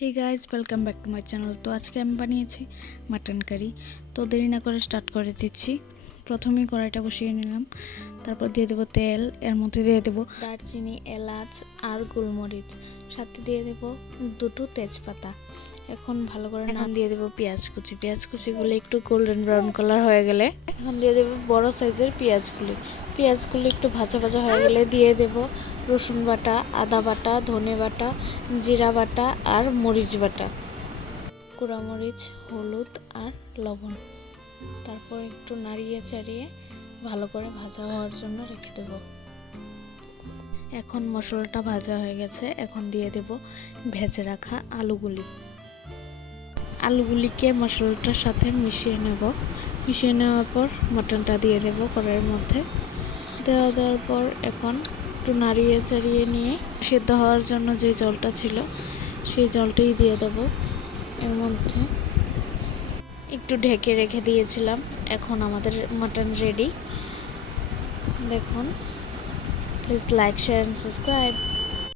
Hey guys welcome back to my channel তো আজকে আমি বানিয়েছি মাটন কারি তো দেরি না করে স্টার্ট করে দিচ্ছি। প্রথমেই কড়াইটা বসিয়ে নিলাম। তারপর দিয়ে দেবো তেল এর মধ্যে দিয়ে দেবো দারচিনি এলাচ আর গোলমরিচ। সাথে দিয়ে দেবো দুটো তেজপাতা। এখন ভালো করে নাম দিয়ে দেবো পেঁয়াজ কুচি। পেঁয়াজ কুচিগুলো একটু গোল্ডেন ব্রাউন কালার হয়ে গেলে এখন দিয়ে দেবো বড় সাইজের পেঁয়াজগুলি। পেঁয়াজগুলি একটু ভাজা ভাজা হয়ে গেলে দিয়ে দেবো রসুন বাটা, আদা বাটা, ধনে বাটা, জিরা বাটা আর মরিচ বাটা। কুড়ামরিচ হলুদ আর লবণ। তারপর একটু নাড়িয়ে চাড়িয়ে ভালো করে ভাজা হওয়ার জন্য রেখে দেব। এখন মশলাটা ভাজা হয়ে গেছে, এখন দিয়ে দেব ভেজে রাখা আলুগুলি। আলুগুলিকে মশলাটার সাথে মিশিয়ে নেব। মিশিয়ে নেওয়ার পর মটনটা দিয়ে দেবো কড়াইয়ের মধ্যে। দেওয়া দেওয়ার পর এখন একটু নাড়িয়ে চাড়িয়ে নিয়ে সেদ্ধ হওয়ার জন্য যে জলটা ছিল সেই জলটাই দিয়ে দেবো। এর মধ্যে একটু ঢেকে রেখে দিয়েছিলাম। এখন আমাদের মাটন রেডি দেখুন please like share and subscribe